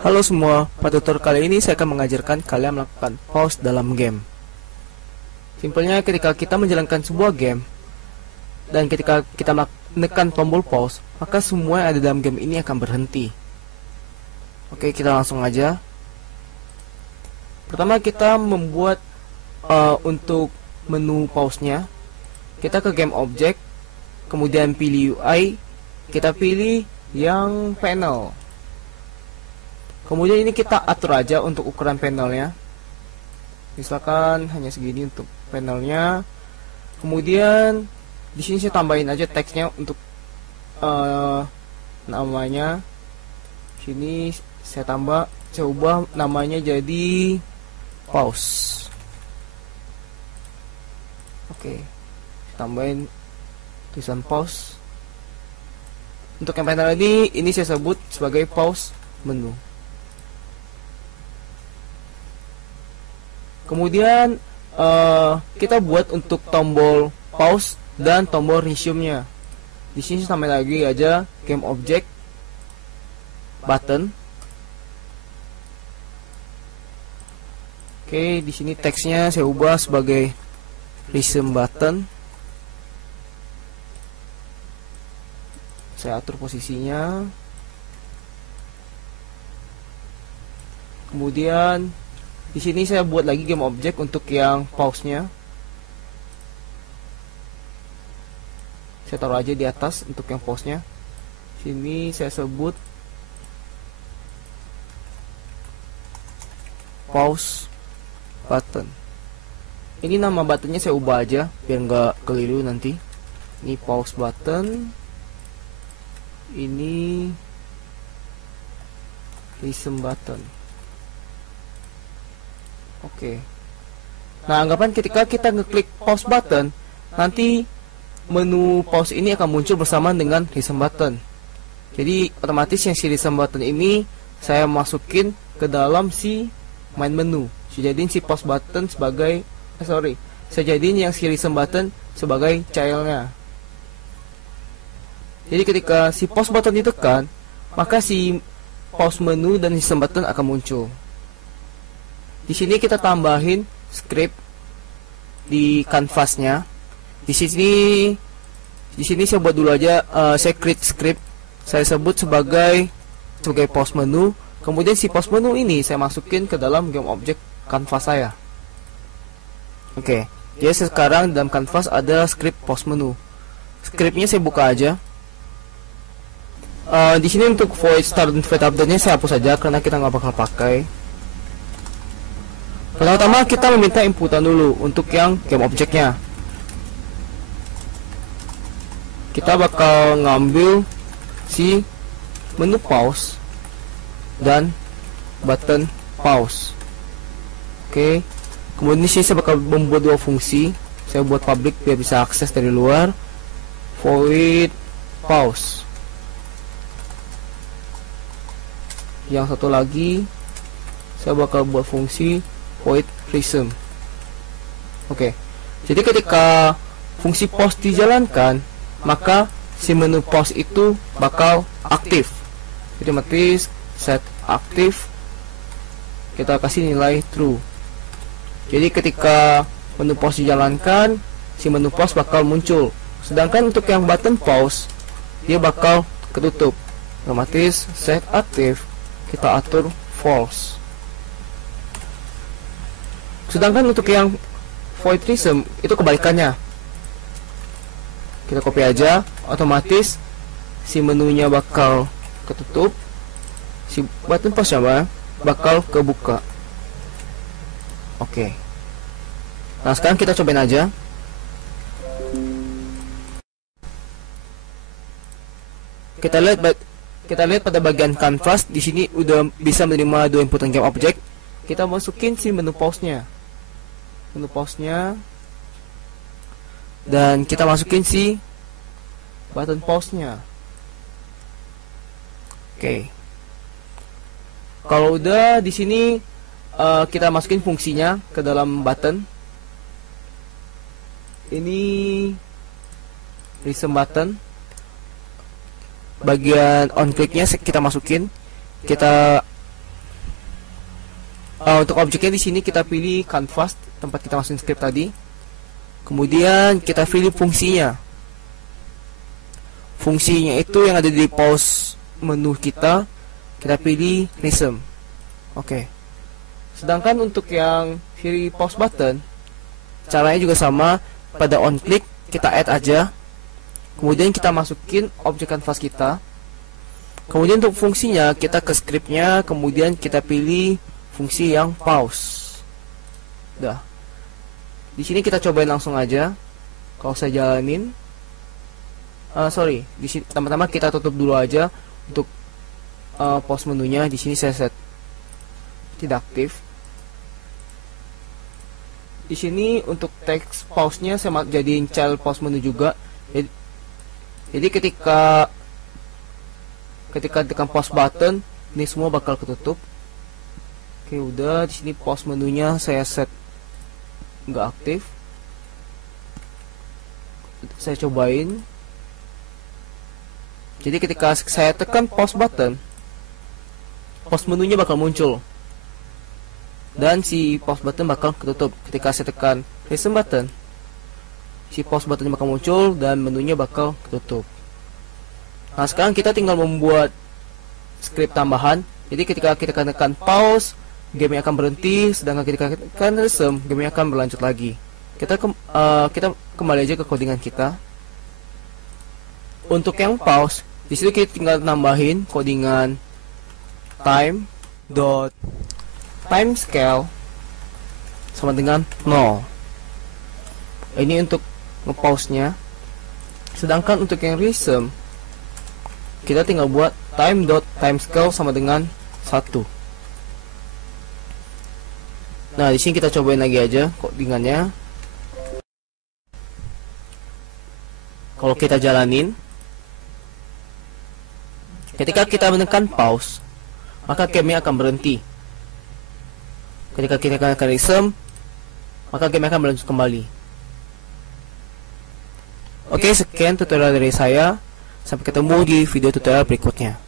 Halo semua, pada tutorial kali ini saya akan mengajarkan kalian melakukan pause dalam game. Simpelnya ketika kita menjalankan sebuah game dan ketika kita menekan tombol pause, maka semua yang ada dalam game ini akan berhenti. Oke, kita langsung aja. Pertama kita membuat untuk menu pause-nya. Kita ke game object, kemudian pilih UI, kita pilih yang panel. Kemudian ini kita atur aja untuk ukuran panelnya. Misalkan hanya segini untuk panelnya. Kemudian di sini saya tambahin aja teksnya untuk namanya. Sini saya ubah namanya jadi pause. Oke. Tambahin tulisan pause. Untuk yang panel ini saya sebut sebagai pause menu. Kemudian kita buat untuk tombol pause dan tombol resume-nya. Di sini sampai lagi aja game object button. Oke, di sini teksnya saya ubah sebagai resume button. Saya atur posisinya. Kemudian di sini saya buat lagi game object untuk yang pause-nya. Saya taruh aja di atas untuk yang pause-nya. Sini saya sebut pause button. Ini nama buttonnya saya ubah aja biar nggak keliru nanti. Ini pause button. Ini resume button. Oke. Nah, anggapan ketika kita ngeklik pause button, nanti menu pause ini akan muncul bersama dengan resume button. Jadi otomatis yang si resume button ini saya masukin ke dalam si main menu. Saya jadiin si pause button sebagai saya jadiin yang si resume button sebagai childnya. Jadi ketika si pause button ditekan, maka si pause menu dan resume button akan muncul. Di sini kita tambahin script di kanvasnya. Di sini saya buat dulu aja, saya create script. Saya sebut sebagai pause menu. Kemudian si pause menu ini saya masukin ke dalam game object kanvas saya. Oke, jadi sekarang dalam kanvas ada script pause menu. Scriptnya saya buka aja. Di sini untuk void start dan void update-nya saya hapus aja karena kita nggak bakal pakai. Pertama-tama kita meminta inputan dulu untuk yang game object-nya. Kita bakal ngambil si menu pause dan button pause. Oke. Kemudian sini saya bakal membuat dua fungsi. Saya buat public biar bisa akses dari luar. Void pause. Yang satu lagi saya bakal buat fungsi void resume. Oke. Jadi ketika fungsi pause dijalankan, maka si menu pause itu bakal aktif. Jadi otomatis set aktif, kita kasih nilai true. Jadi ketika menu pause dijalankan, si menu pause bakal muncul. Sedangkan untuk yang button pause, dia bakal ketutup. Otomatis set aktif, kita atur false. Sedangkan untuk yang void resume itu kebalikannya. Kita copy aja, otomatis si menunya bakal ketutup, si button pause-nya bakal kebuka. Oke. Nah, sekarang kita cobain aja. Kita lihat pada bagian canvas di sini udah bisa menerima dua inputan game object. Kita masukin si menu pause-nya. Dan kita masukin si button pause-nya. Oke. Kalau udah di sini kita masukin fungsinya ke dalam button. Ini resume button. Bagian on click-nya kita masukin. Kita Untuk objeknya di sini kita pilih canvas, tempat kita masukin script tadi. Kemudian kita pilih fungsinya. Fungsinya itu yang ada di pause menu kita pilih resume. Oke. Sedangkan untuk yang pilih pause button, caranya juga sama. Pada on click kita add aja. Kemudian kita masukin objek canvas kita. Kemudian untuk fungsinya kita ke scriptnya, kemudian kita pilih fungsi yang pause. Dah. Di sini kita cobain langsung aja. Kalau saya jalanin, di sini pertama-tama kita tutup dulu aja untuk pause menunya. Di sini saya set tidak aktif. Di sini untuk teks pause-nya saya jadiin child pause menu juga. Jadi ketika tekan pause button, ini semua bakal ketutup. Oke, udah. Di sini pause menunya saya set nggak aktif. Saya cobain. Jadi ketika saya tekan pause button, pause menunya bakal muncul dan si pause button bakal ketutup. Ketika saya tekan resume button, si pause button bakal muncul dan menunya bakal ketutup. Nah, sekarang kita tinggal membuat script tambahan. Jadi ketika kita tekan pause, game akan berhenti, sedangkan ketika kita tekan resume, game akan berlanjut lagi. Kita kembali aja ke codingan kita. Untuk yang pause, di sini kita tinggal nambahin codingan timescale sama dengan 0. Ini untuk nge-pause-nya. Sedangkan untuk yang resume, kita tinggal buat time.timescale sama dengan 1. Nah, di sini kita cobain lagi aja codingannya. Kalau kita jalanin, ketika kita menekan pause, maka game akan berhenti. Ketika kita tekan resume, maka game akan berlanjut kembali. Oke, sekian tutorial dari saya. Sampai ketemu di video tutorial berikutnya.